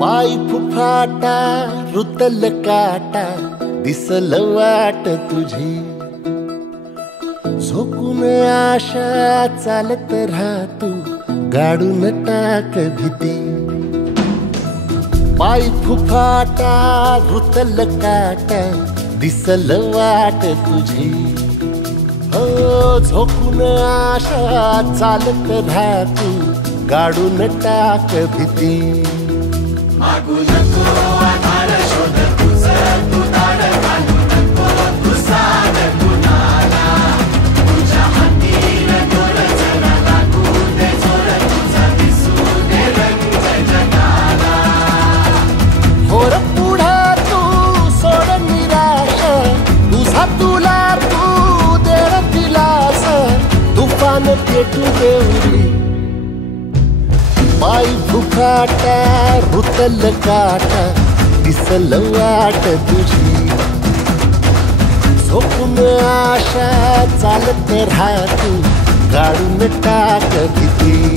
पाय फुफाटा रुतल काटा दिसल वाट तुझी झोकून आशा चालत राहतू गाडून टाक भीती पाय फुफाटा रुतल काटा दिसल वाट तुझी हो झोकून आशा चालत राहतू गाडून टाक भीती मागू नको आधार शोध तुझं तू दाड घालू नको तू साध कुणाला तुझ्या हातीन दोर जरा लागू दे जोर तुझा दिसू दे रंग जगाला होर पुढे तू सोड निराश तुझा तुला तू देर दिलास तुफान पेटू देवरी पाय फुफाटा रुतल काटा दिसल वाट तुझी झोपून आशा चालत राहतू गाडून टाक भीती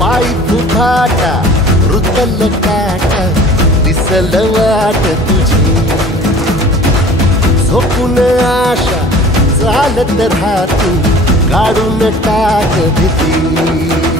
पाय फुफाटा रुतल काटा दिसल वाट तुझी झोपून आशा चालत राहतू गाडून टाक भीती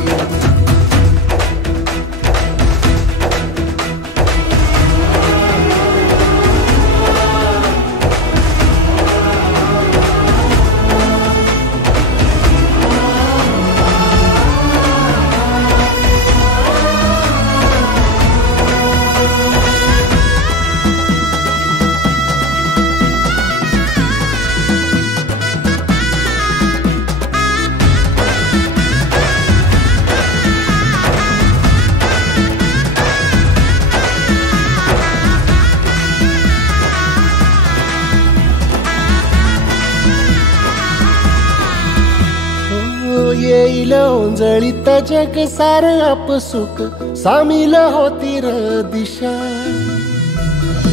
येईल ओंजळीत जग सार आपसुक सामील होती र दिशा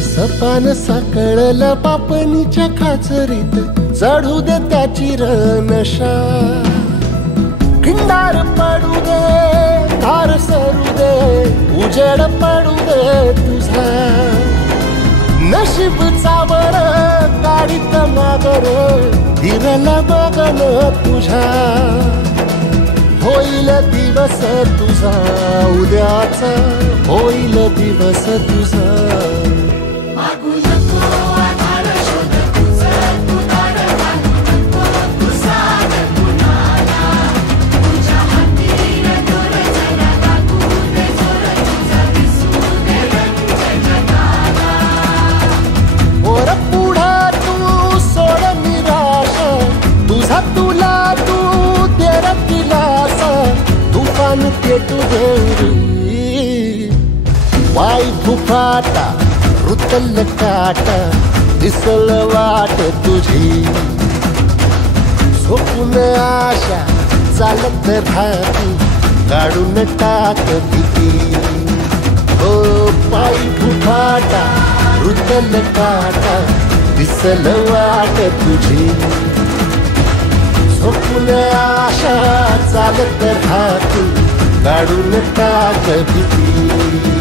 सपान साकळल पापणीच्या खाचरीत चढू दे त्याची र नशा खिंडार पडू दे धार सरू दे उजेड पडू दे तुझा नशीब चावर गाडीत मागर धीरला बघन तुझ्या होईल दिवस तुझा उद्याचा होईल दिवस तुझा मागू नको आधार शोध तुझं तू दाड घालू नको तू साध कुणाला तुझ्या हातीन दोर जरा लागू दे जोर तुझा दिसू दे रंग जगाला वर पुढे तू सोड निराश तुझा तुला तू देर दिलास तुफान पेटू देवरी पाय फुफाटा रुतल काटा दिसल वाट तुझी झोपून आशा चालत राहतू गाडून टाक भीती हो पाय फुफाटा रुतल काटा दिसल वाट तुझी झोपून आशा चालत राहतू गाडून टाक भीती